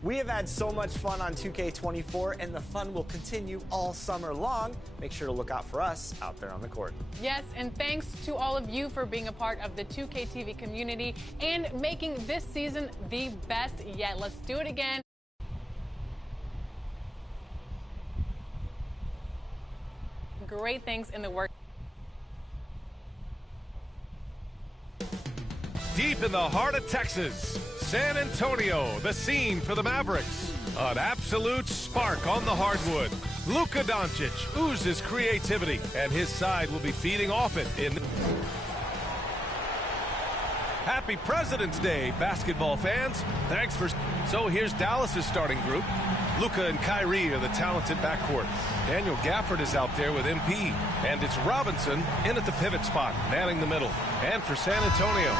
We have had so much fun on 2K24, and the fun will continue all summer long. Make sure to look out for us out there on the court. Yes, and thanks to all of you for being a part of the 2K TV community and making this season the best yet. Let's do it again. Great things in the works. Deep in the heart of Texas, San Antonio, the scene for the Mavericks. An absolute spark on the hardwood. Luka Doncic oozes creativity, and his side will be feeding off it in... Happy President's Day, basketball fans. Thanks for... So here's Dallas's starting group. Luka and Kyrie are the talented backcourt. Daniel Gafford is out there with MP. And it's Robinson in at the pivot spot, manning the middle. And for San Antonio,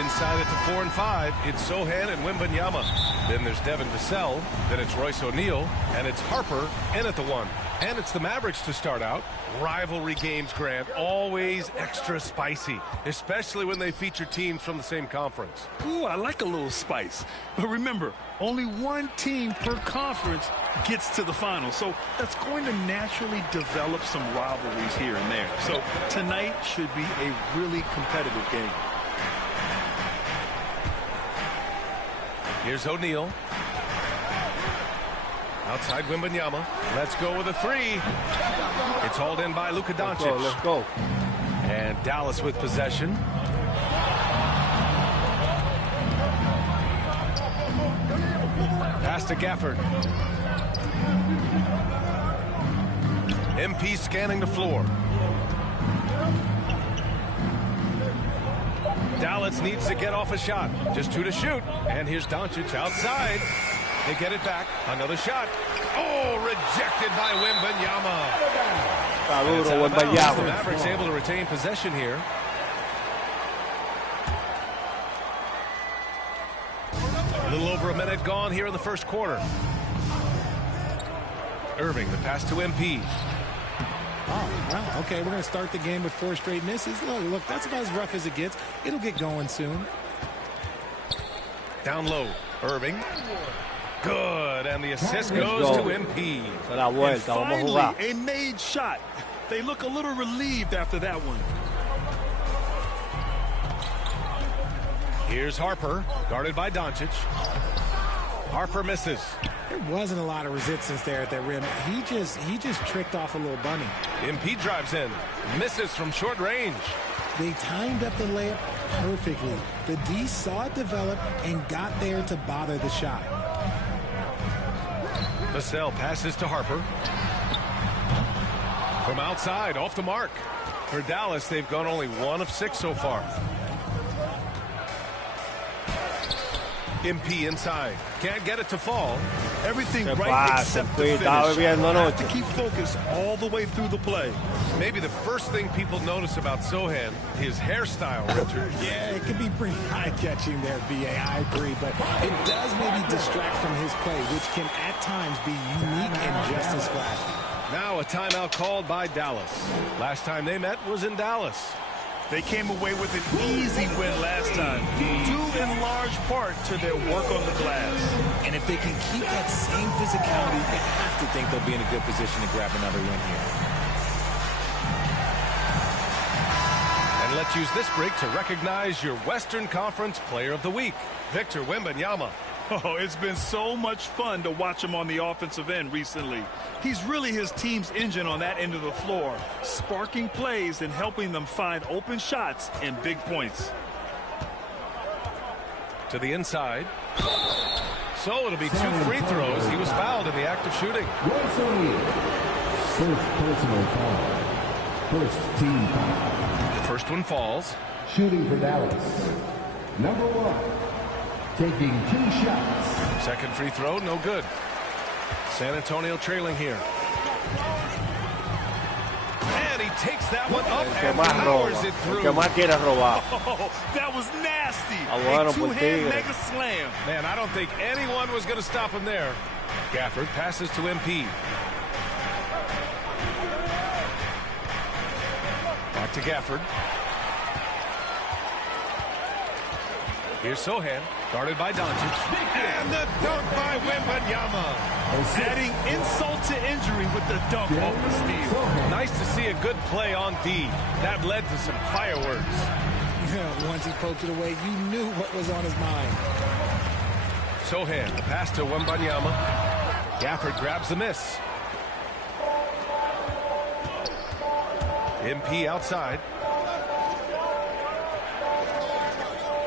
inside at the 4 and 5, it's Sochan and Wembanyama. Then there's Devin Vassell. Then it's Royce O'Neal. And it's Harper in at the 1. And it's the Mavericks to start out. Rivalry games, Grant, always extra spicy, especially when they feature teams from the same conference. Ooh, I like a little spice. But remember, only one team per conference gets to the final. So that's going to naturally develop some rivalries here and there. So tonight should be a really competitive game. Here's O'Neal. Outside Wembanyama. Let's go with a 3. It's hauled in by Luka Doncic. Let's go. And Dallas with possession. Pass to Gafford. MP scanning the floor. Dallas needs to get off a shot. Just 2 to shoot. And here's Doncic outside. They get it back. Another shot. Oh, rejected by Wembanyama. The Mavericks able to retain possession here. A little over a minute gone here in the first quarter. Irving, the pass to MP. Oh, well, okay, we're going to start the game with 4 straight misses. Look, that's about as rough as it gets. It'll get going soon. Down low, Irving. Good, and the assist goes to MP. And finally, a made shot. They look a little relieved after that one. Here's Harper, guarded by Doncic. Harper misses. There wasn't a lot of resistance there at that rim. He just tricked off a little bunny. MP drives in, misses from short range. They timed up the layup perfectly. The D saw it develop and got there to bother the shot. Vassell passes to Harper. From outside, off the mark. For Dallas, they've gone only 1 of 6 so far. MP inside. Can't get it to fall. Everything right except the finish. Have to keep focus all the way through the play. Maybe the first thing people notice about Sochan, his hairstyle, Richard. Yeah, it could be pretty eye-catching there, B.A. I agree, but it does maybe distract from his play, which can at times be unique and just as flashy. Now a timeout called by Dallas. Last time they met was in Dallas. They came away with an easy win last time, due in large part to their work on the glass. And if they can keep that same physicality, you have to think they'll be in a good position to grab another win here. And let's use this break to recognize your Western Conference Player of the Week, Victor Wembanyama. Oh, it's been so much fun to watch him on the offensive end recently. He's really his team's engine on that end of the floor, sparking plays and helping them find open shots and big points. To the inside. So it'll be 2 free throws. He was fouled in the act of shooting. First personal foul. First team foul. The first one falls. Shooting for Dallas. Number 1. Taking 2 shots. Second free throw, no good. San Antonio trailing here. And he takes that one up and powers it through. Oh, that was nasty. A two-hand mega slam. Man, I don't think anyone was going to stop him there. Gafford passes to MP. Back to Gafford. Here's Sochan. Guarded by Doncic. And the dunk by Wembanyama. Adding insult to injury with the dunk off the steal. Nice to see a good play on D. That led to some fireworks. Once he poked it away, you knew what was on his mind. Sohan, the pass to Wembanyama. Gafford grabs the miss. MP outside.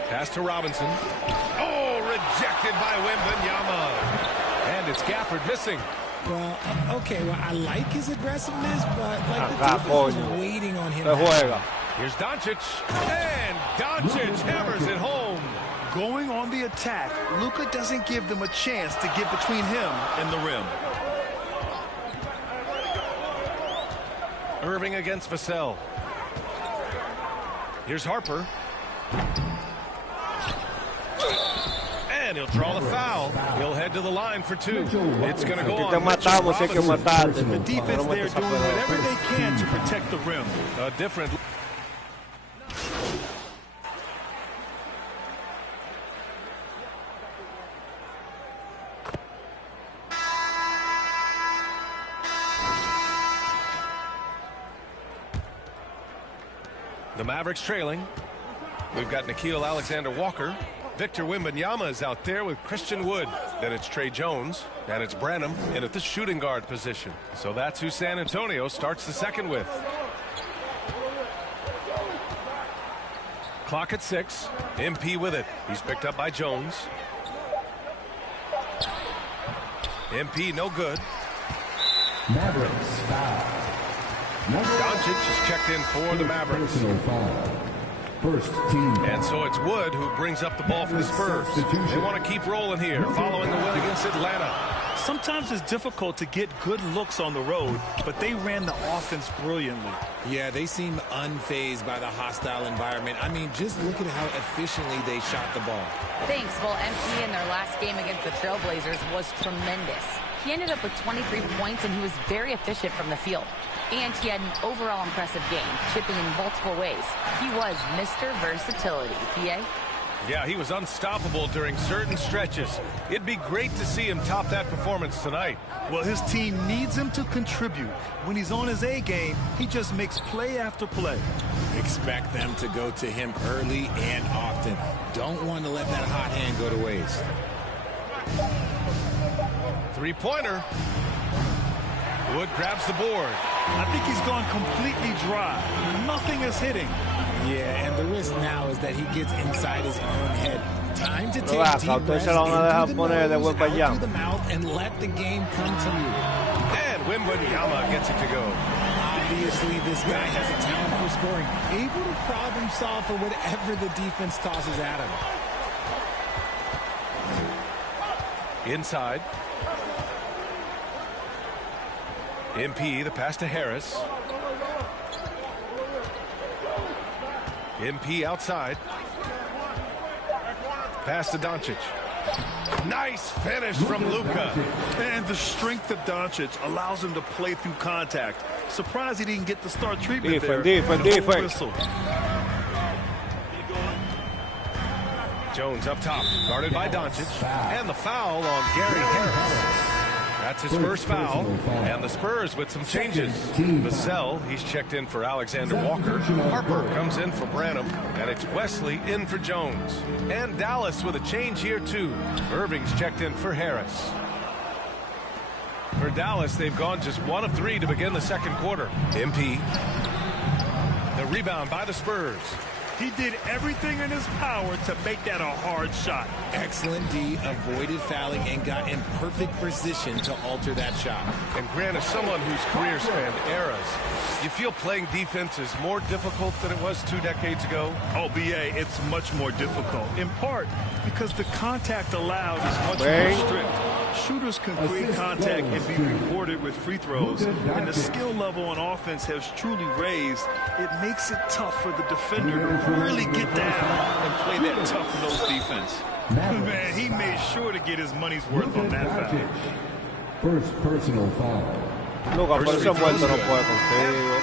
Pass to Robinson. Oh, rejected by Wembanyama. And it's Gafford missing. Well, okay, well, I like his aggressiveness, but like the defense was waiting on him. Here's Doncic. And Doncic hammers it home. Going on the attack, Luka doesn't give them a chance to get between him and the rim. Irving against Vassell. Here's Harper. And he'll draw the foul. He'll head to the line for two. It's going to go on. The defense there doing whatever they can to protect the rim. A different... The Mavericks trailing. We've got Nickeil Alexander-Walker. Victor Wembanyama is out there with Christian Wood. Then it's Trey Jones. And it's Branham in at the shooting guard position. So that's who San Antonio starts the second with. Clock at 6. MP with it. He's picked up by Jones. MP no good. Mavericks foul. Doncic is checked in for the Mavericks. First team. And so it's Wood who brings up the ball for the Spurs. They want to keep rolling here following the win against Atlanta. Sometimes it's difficult to get good looks on the road, but they ran the offense brilliantly. Yeah, they seem unfazed by the hostile environment. I mean, just look at how efficiently they shot the ball. Thanks. Well, MP in their last game against the Trailblazers was tremendous. He ended up with 23 points, and he was very efficient from the field. And he had an overall impressive game, chipping in multiple ways. He was Mr. Versatility. PA? Yeah, he was unstoppable during certain stretches. It'd be great to see him top that performance tonight. Well, his team needs him to contribute. When he's on his A game, he just makes play after play. Expect them to go to him early and often. Don't want to let that hot hand go to waste. Three-pointer. Wood grabs the board. I think he's gone completely dry. Nothing is hitting. Yeah, and the risk now is that he gets inside his own head. Time to take deep breaths in through the nose, out through the mouth, and let the game come to you. And Wembanyama gets it to go. Obviously, this guy has a talent for scoring, able to problem solve for whatever the defense tosses at him. Inside. MP, the pass to Harris. MP outside. Pass to Doncic. Nice finish from Luka. And the strength of Doncic allows him to play through contact. Surprised he didn't get the start treatment there. Whistle. Jones up top, guarded by Doncic. And the foul on Gary Harris. That's his first foul, and the Spurs with some changes. Vassell, he's checked in for Alexander-Walker. Harper comes in for Branham, and it's Wesley in for Jones. And Dallas with a change here, too. Irving's checked in for Harris. For Dallas, they've gone just 1 of 3 to begin the second quarter. MP. The rebound by the Spurs. He did everything in his power to make that a hard shot. Excellent D, avoided fouling and got in perfect position to alter that shot. And Grant, as someone whose career spanned eras, you feel playing defense is more difficult than it was 2 decades ago? Oh, BA, it's much more difficult. In part because the contact allowed is much more strict. Shooters can create contact and be rewarded with free throws. And the skill level on offense has truly raised. It makes it tough for the defender to really get down and play that tough-nosed defense. Man, he made sure to get his money's worth on that foul. First personal foul. Luka, por eso vuelto no puede contigo.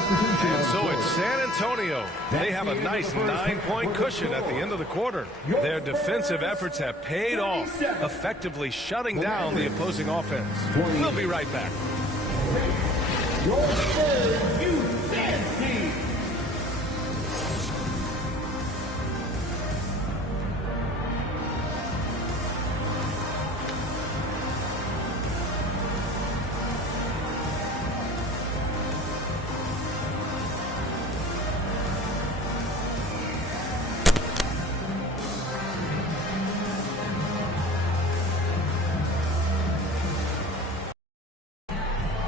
substitution. And so it's San Antonio. They have a nice 9-point cushion at the end of the quarter. Their defensive efforts have paid off, effectively shutting down the opposing offense. We'll be right back. Your Spurs U.S. team.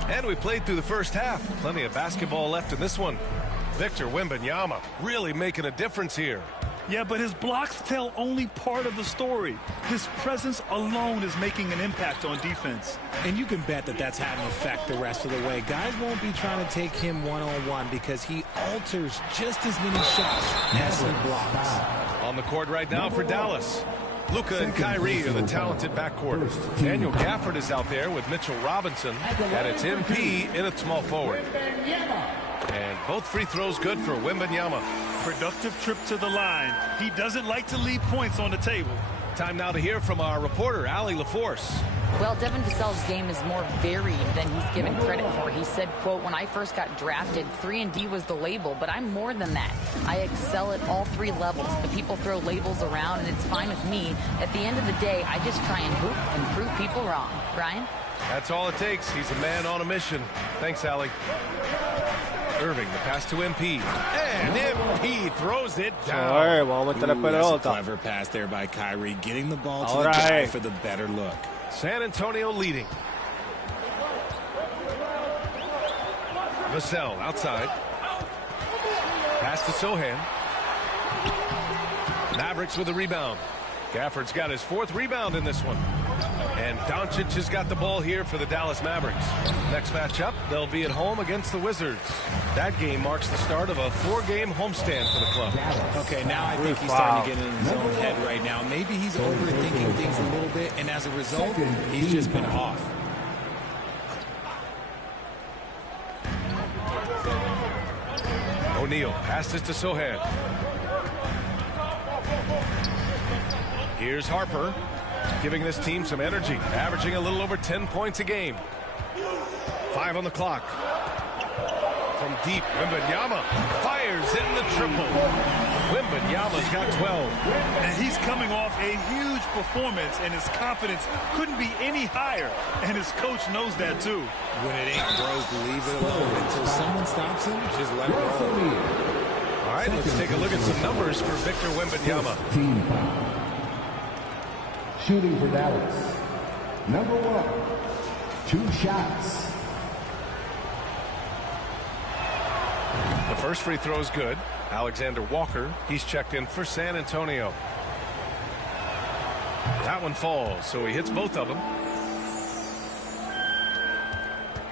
And we played through the first half. Plenty of basketball left in this one. Victor Wembanyama really making a difference here. Yeah, but his blocks tell only part of the story. His presence alone is making an impact on defense. And you can bet that that's had an effect the rest of the way. Guys won't be trying to take him one-on-one because he alters just as many shots as he blocks. On the court right now for Dallas. Luka and Kyrie are the talented backcourt. Daniel Gafford is out there with Mitchell Robinson, and it's MP in at small forward. And both free throws good for Wembanyama. Productive trip to the line. He doesn't like to leave points on the table. Time now to hear from our reporter, Allie LaForce. Well, Devin Vassell's game is more varied than he's given credit for. He said, quote, when I first got drafted, 3-and-D was the label, but I'm more than that. I excel at all three levels. The people throw labels around, and it's fine with me. At the end of the day, I just try and hoop and prove people wrong. Ryan? That's all it takes. He's a man on a mission. Thanks, Allie. Irving, the pass to MP. And MP throws it down. That's a clever pass there by Kyrie, getting the ball to the guy for the better look. San Antonio leading. Vassell outside. Pass to Sohan. Mavericks with a rebound. Gafford's got his 4th rebound in this one. And Doncic has got the ball here for the Dallas Mavericks. Next matchup, they'll be at home against the Wizards. That game marks the start of a 4-game homestand for the club. Okay, now I think he's starting to get in his own head right now. Maybe he's overthinking things a little bit, and as a result, he's just been off. O'Neal passes to Sohan. Here's Harper, giving this team some energy, averaging a little over 10 points a game. 5 on the clock. From deep, Wembanyama fires in the triple. Wembanyama's got 12. And he's coming off a huge performance, and his confidence couldn't be any higher. And his coach knows that, too. When it ain't broke, leave it alone. Until someone stops him, just let it roll. All right, let's take a look at some numbers for Victor Wembanyama. Team foul. Shooting for Dallas. Number 1. 2 shots. The first free throw is good. Alexander Walker, he's checked in for San Antonio. That one falls, so he hits both of them.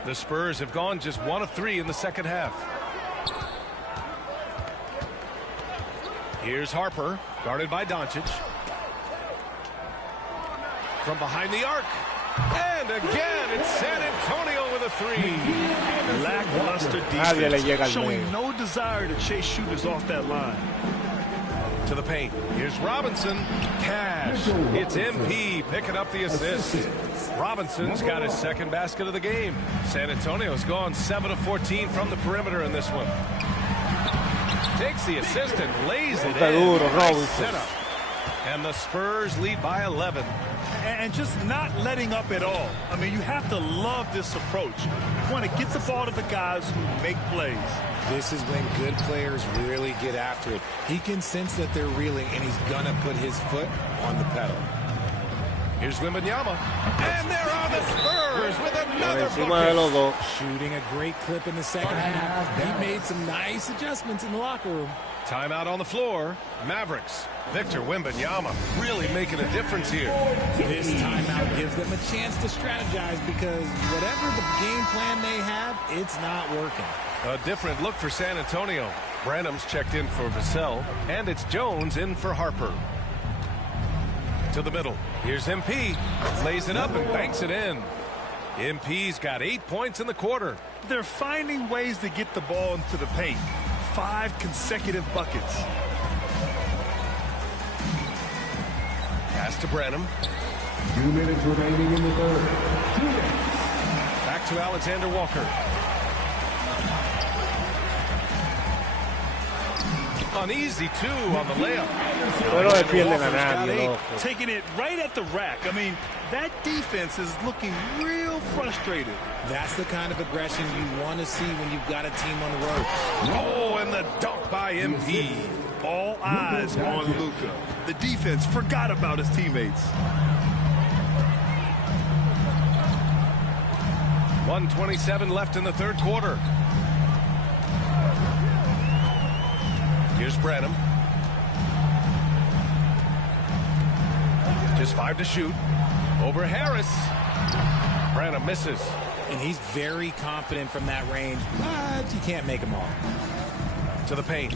The Spurs have gone just 1 of 3 in the second half. Here's Harper, guarded by Doncic. From behind the arc. And again, it's San Antonio with a 3. Lackluster defense, showing no desire to chase shooters off that line. To the paint. Here's Robinson. Cash. It's MP picking up the assist. Robinson's got his 2nd basket of the game. San Antonio's gone 7 of 14 from the perimeter in this one. Takes the assist and lays it in. Nice setup. And the Spurs lead by 11. And just not letting up at all. I mean, you have to love this approach. You want to get the ball to the guys who make plays. This is when good players really get after it. He can sense that they're reeling, and he's going to put his foot on the pedal. Here's Wembanyama. And there are the Spurs with another bucket. Shooting a great clip in the second half. He made some nice adjustments in the locker room. Timeout on the floor. Mavericks. Victor Wembanyama really making a difference here. This timeout gives them a chance to strategize because whatever the game plan they have, it's not working. A different look for San Antonio. Branham's checked in for Vassell, and it's Jones in for Harper. To the middle. Here's MP. Lays it up and banks it in. MP's got 8 points in the quarter. They're finding ways to get the ball into the paint. 5 consecutive buckets. Pass to Branham. 2 minutes remaining in the third. 2 minutes. Back to Alexander Walker. Uneasy, too, on the layup. Taking it right at the rack. I mean, that defense is looking real frustrated. That's the kind of aggression you want to see when you've got a team on the road. Oh, and the dunk by MP. All eyes on Luka. The defense forgot about his teammates. 1:27 left in the third quarter. Here's Branham. Just 5 to shoot. Over Harris. Branham misses. And he's very confident from that range, but you can't make him all. To the paint.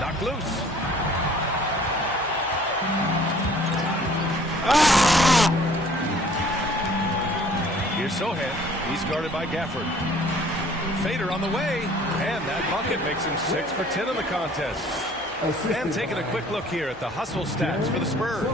Knocked loose. Here's Sohan. He's guarded by Gafford. Fader on the way, and that bucket makes him 6 for 10 in the contest. And taking a quick look here at the hustle stats for the Spurs.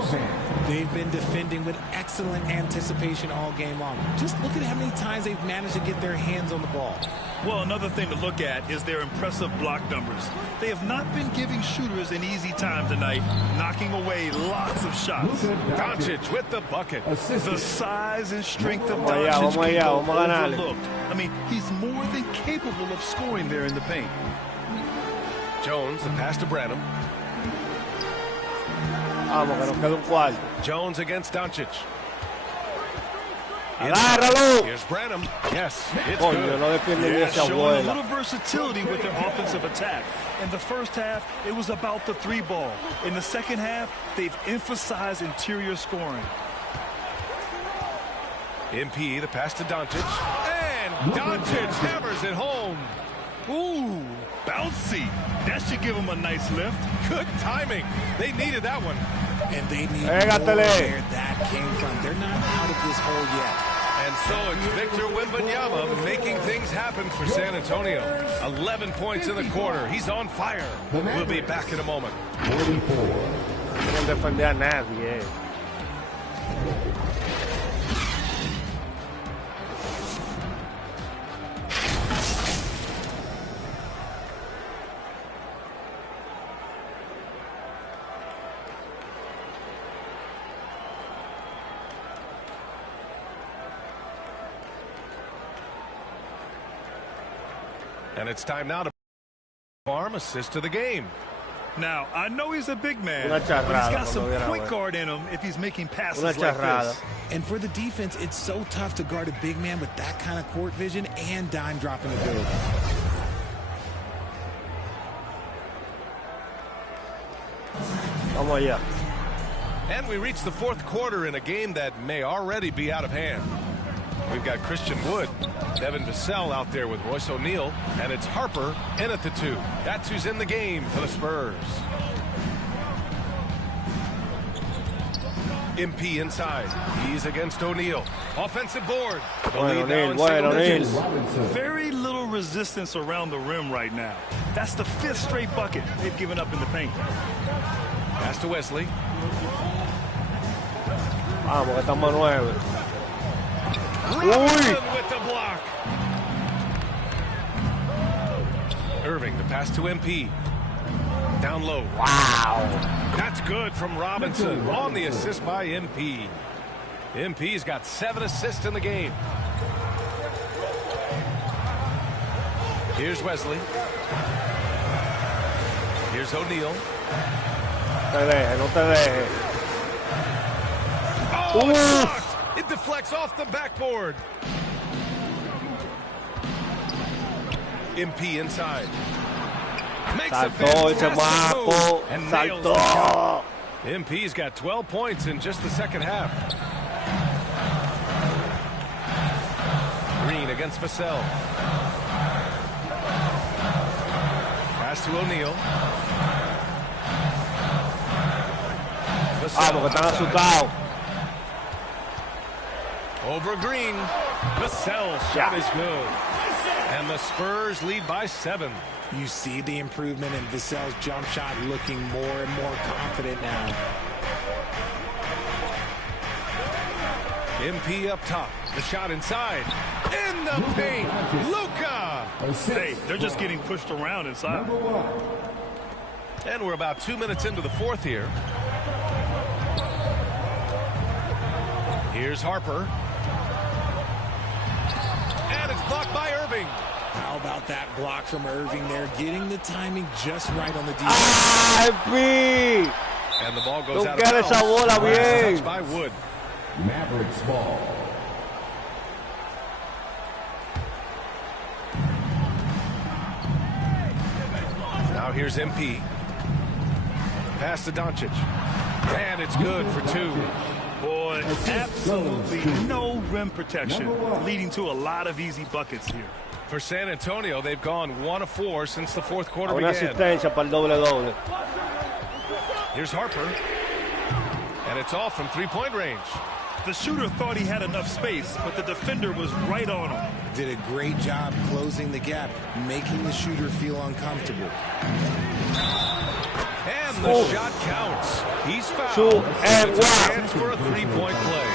They've been defending with excellent anticipation all game long. Just look at how many times they've managed to get their hands on the ball. Well, another thing to look at is their impressive block numbers. They have not been giving shooters an easy time tonight, knocking away lots of shots. Doncic with the bucket. The size and strength of Doncic can go overlooked. I mean, he's more than capable of scoring there in the paint. Jones, the pass to Branham. Jones against Doncic. Here's Branham. Yes, it's good. Showing a little versatility with their offensive attack. In the first half, it was about the 3 ball. In the second half, they've emphasized interior scoring. MP, the pass to Doncic. And Doncic hammers it home. Ooh, bouncy. That should give him a nice lift. Good timing. They needed that one. And they need more where that came from. They're not out of this hole yet. And so it's Victor Wembanyama making things happen for San Antonio. 11 points in the quarter. He's on fire. We'll be back in a moment. 44. And it's time now to farm assist to the game. Now, I know he's a big man, but he's got some point guard in him if he's making passes like this. And for the defense, it's so tough to guard a big man with that kind of court vision and dime dropping ability. And we reach the fourth quarter in a game that may already be out of hand. We've got Christian Wood, Devin Vassell out there with Royce O'Neal, and it's Harper in at the 2. That's who's in the game for the Spurs. MP inside. He's against O'Neal. Offensive board. Very little resistance around the rim right now. That's the 5th straight bucket they've given up in the paint. Pass to Wesley. With the block. Irving, the pass to MP. Down low. Wow. That's good from Robinson on the assist by MP. MP's got 7 assists in the game. Here's Wesley. Here's O'Neal. Oh, it's blocked. It deflects off the backboard. MP inside. Makes a fantastic move and nails the shot. MP's got 12 points in just the second half. Green against Vassell. Pass to O'Neal. Over Green. Vassell's shot is good. And the Spurs lead by 7. You see the improvement in Vassell's jump shot, looking more and more confident now. MP up top. The shot inside. In the paint. Luka. Hey, they're just getting pushed around inside. And we're about 2 minutes into the fourth here. Here's Harper. And it's blocked by Irving. How about that block from Irving there, getting the timing just right on the defense. And the ball goes out of bounds. Touched by Wood. Mavericks ball. Now here's MP. Pass to Doncic. And it's good for 2. Boy, absolutely no rim protection, leading to a lot of easy buckets here. For San Antonio, they've gone 1 of 4 since the fourth quarter began. Here's Harper. And it's all from 3-point range. The shooter thought he had enough space, but the defender was right on him. Did a great job closing the gap, making the shooter feel uncomfortable. And the shot counts. He's fouled. And hands for a 3-point play.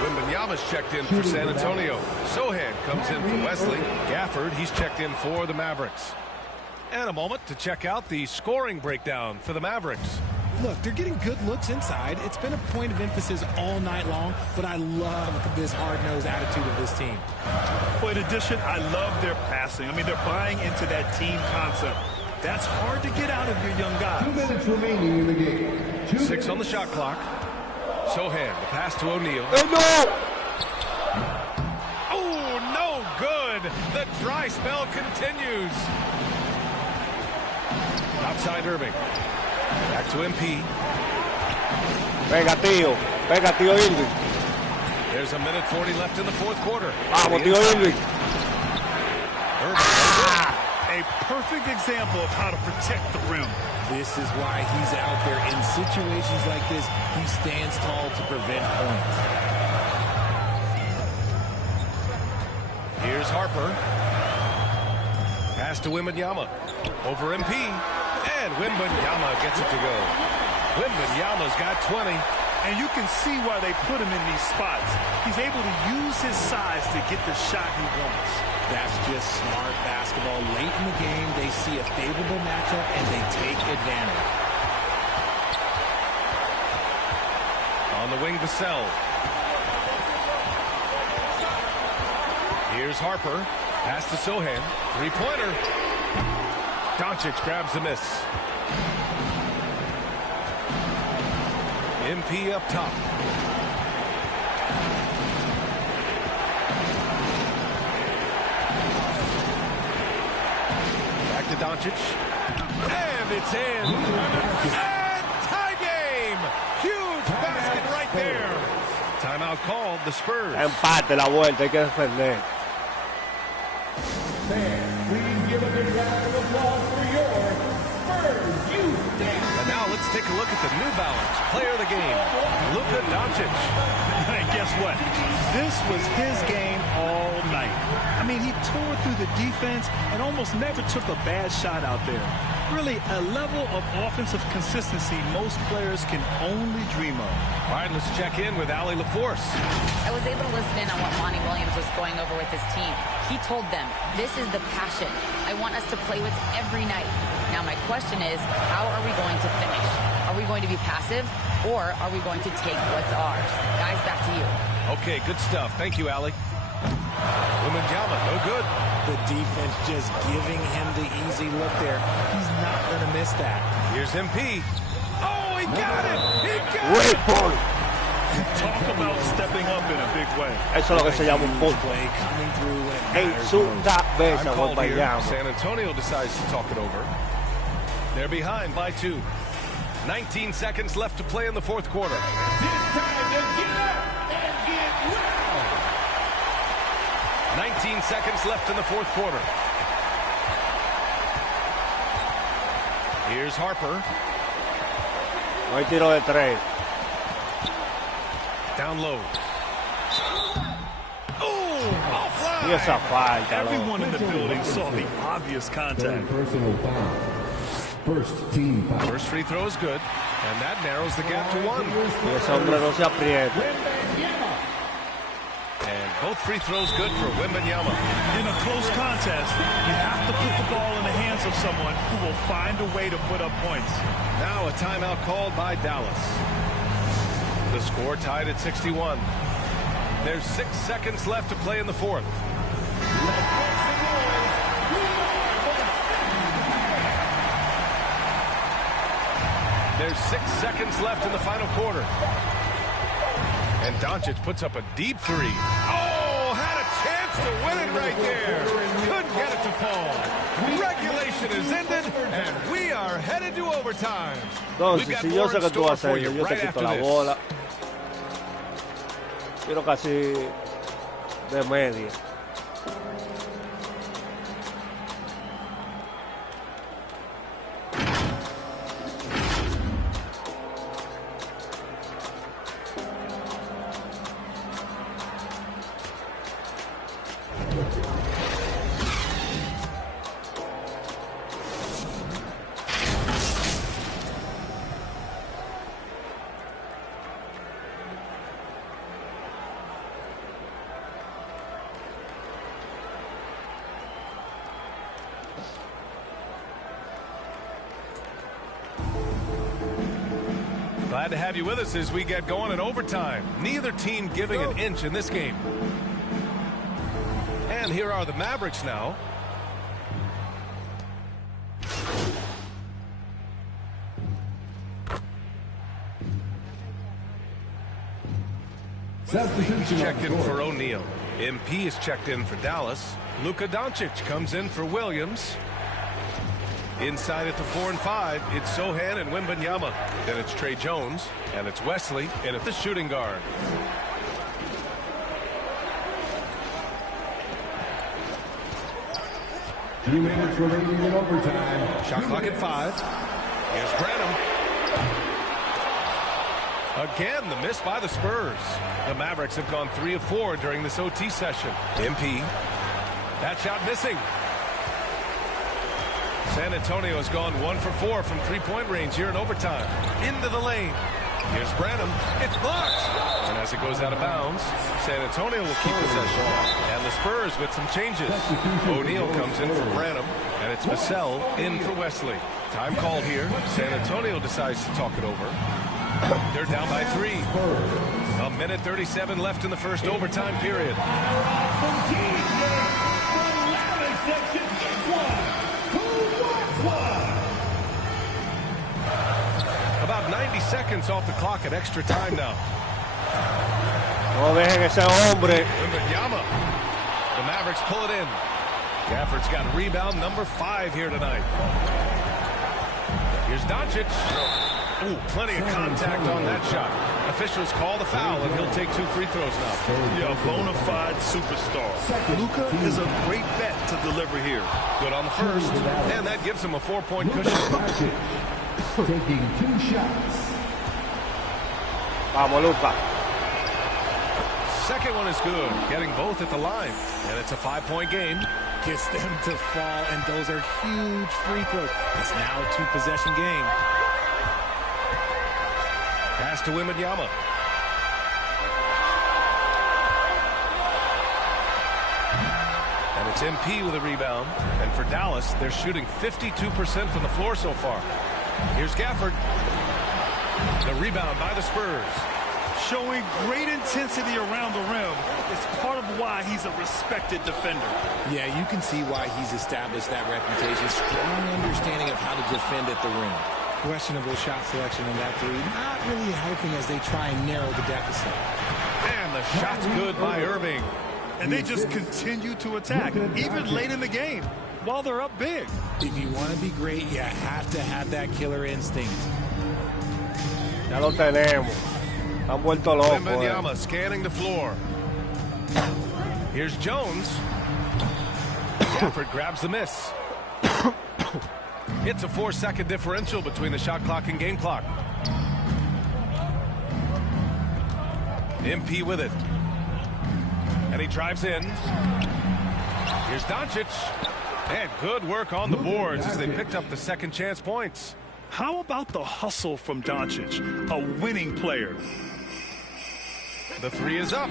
Wembanyama's checked in for San Antonio. Sohan comes in for Wesley. Gafford, he's checked in for the Mavericks. And a moment to check out the scoring breakdown for the Mavericks. Look, they're getting good looks inside. It's been a point of emphasis all night long, but I love this hard-nosed attitude of this team. Well, in addition, I love their passing. I mean, they're buying into that team concept. That's hard to get out of your young guys. 2 minutes remaining in the game. 6 on the shot clock. Sohan, the pass to O'Neal. Oh, no good. The dry spell continues. Outside Irving. Back to MP. Pega, tío Irving. There's 1:40 left in the fourth quarter. Vamos, tío Irving. A perfect example of how to protect the rim. This is why he's out there. In situations like this, he stands tall to prevent points. Here's Harper. Pass to Wembanyama. Over MP. And Wembanyama gets it to go. Wembanyama's got 20. And you can see why they put him in these spots. He's able to use his size to get the shot he wants. That's just smart basketball. Late in the game, they see a favorable matchup, and they take advantage. On the wing, Vassell. Here's Harper. Pass to Sohan. 3-pointer. Doncic grabs the miss. MP up top. Back to Doncic. And it's in. And tie game. Huge basket right there. Timeout called. The Spurs. Empate la vuelta, hay que defender. Please give a big round of applause for your Spurs youth team. And now let's take a look at the New Balance player of the game, Luka Doncic. And guess what? This was his game all night. I mean, he tore through the defense and almost never took a bad shot out there. Really, a level of offensive consistency most players can only dream of. All right, let's check in with Allie LaForce. I was able to listen in on what Monty Williams was going over with his team. He told them, this is the passion I want us to play with every night. Now my question is, how are we going to finish? Are we going to be passive, or are we going to take what's ours? Guys, back to you. Okay, good stuff. Thank you, Allie. Wembanyama, no good. The defense just giving him the easy look there. He's not going to miss that. Here's MP. Oh, he got it! He got Great it! point. Talk about stepping up in a big way. Eso es lo que se llama un punto. Play coming through when it En matters su most. cabeza, Time called here. Wembanyama. San Antonio decides to talk it over. They're behind by 2. 19 seconds left to play in the fourth quarter. It's time to get up and get well. 19 seconds left in the fourth quarter. Here's Harper. No hay tiro de 3. Down low. Everyone in the building saw the obvious contact. Personal foul. First team foul. First free throw is good, and that narrows the gap to 1. And both free throws good for Wembanyama. In a close contest, you have to put the ball in the hands of someone who will find a way to put up points. Now a timeout called by Dallas. The score tied at 61. There's 6 seconds left to play in the fourth. There's 6 seconds left in the final quarter. And Doncic puts up a deep three. Oh, had a chance to win it right there. Couldn't get it to fall. Regulation is ended, and we are headed to overtime. Entonces, si yo sé que tú vas a hacer eso, yo te quito la bola. Quiero casi de media. Glad to have you with us as we get going in overtime. Neither team giving an inch in this game. And here are the Mavericks now. Checked in for O'Neal. MP is checked in for Dallas. Luka Doncic comes in for Williams. Inside at the 4 and 5, it's Sohan and Wembanyama. Then it's Trey Jones, and it's Wesley, and at the shooting guard. Few minutes remaining in overtime. Shot clock at 5. Here's Branham. Again, the miss by the Spurs. The Mavericks have gone 3 of 4 during this OT session. MP. That shot missing. San Antonio has gone 1 for 4 from three-point range here in overtime. Into the lane. Here's Branham. It's blocked. And as it goes out of bounds, San Antonio will keep possession. And the Spurs with some changes. O'Neal comes in for Branham, and it's Vassell in for Wesley. Time called here. San Antonio decides to talk it over. They're down by 3. A minute 37 left in the first overtime period. About 90 seconds off the clock at extra time now. No dejen ese hombre. Wembanyama. The Mavericks pull it in. Gafford's got rebound number 5 here tonight. Here's Doncic. Ooh, plenty of contact on that shot. Officials call the foul, and he'll take 2 free throws now. Yeah, a bona fide superstar. Luka is a great bet to deliver here. Good on the first, and that gives him a 4-point cushion. Taking 2 shots. Vamos, Luka. Second one is good, getting both at the line, and it's a 5-point game. Gets them to fall, and those are huge free throws. It's now a 2-possession game. Pass to Wembanyama. And it's MP with a rebound. And for Dallas, they're shooting 52% from the floor so far. Here's Gafford. The rebound by the Spurs. Showing great intensity around the rim is part of why he's a respected defender. Yeah, you can see why he's established that reputation. Strong understanding of how to defend at the rim. Questionable shot selection in that 3. Not really helping as they try and narrow the deficit. And the shot's good by Irving. And they just continue to attack, even late in the game, while they're up big. If you want to be great, you have to have that killer instinct. Ya lo tenemos. Han vuelto locos. Wembanyama scanning the floor. Here's Jones. Gafford grabs the miss. It's a 4-second differential between the shot clock and game clock. MP with it. And he drives in. Here's Doncic. And good work on the boards as they picked up the second chance points. How about the hustle from Doncic, a winning player? The three is up.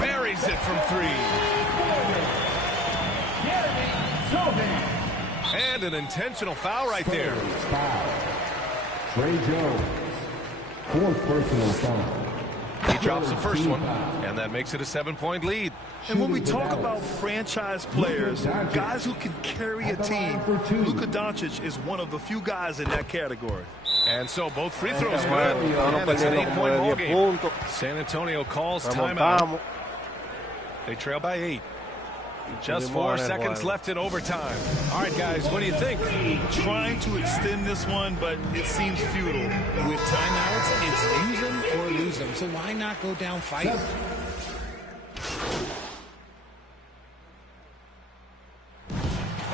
Buries it from three. And an intentional foul right there. Trey Jones, 4th personal foul. He drops the first one, and that makes it a 7-point lead. And when we talk about franchise players, guys who can carry a team, Luka Doncic is one of the few guys in that category. And so both free throws good, and it's an 8-point ball game. San Antonio calls timeout. They trail by 8. Just 4 seconds left in overtime. All right, guys, what do you think? Trying to extend this one, but it seems futile. With timeouts, it's use them or lose them. So why not go down fighting?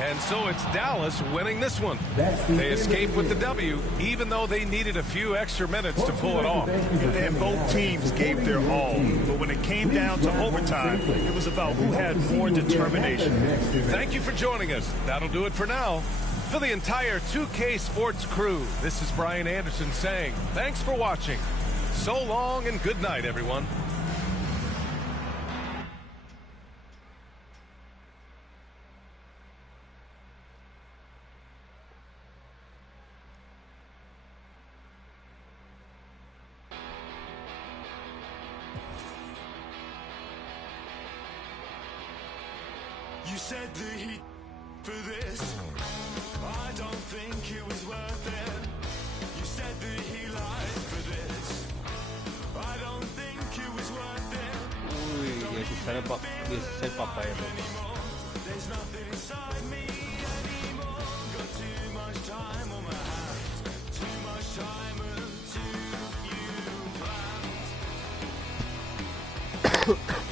And so it's Dallas winning this one. They escape with the W, even though they needed a few extra minutes to pull it off. And both teams gave their all. But when it came down to overtime, it was about who had more determination. Thank you for joining us. That'll do it for now. For the entire 2K Sports crew, this is Brian Anderson saying thanks for watching. So long and good night, everyone. You said the heat for this. I don't think it was worth it. You said that he lied for this. I don't think it was worth it. Uy, 16 papel. There's nothing inside me anymore. Got too much time on my hands. Too much time and too few plans.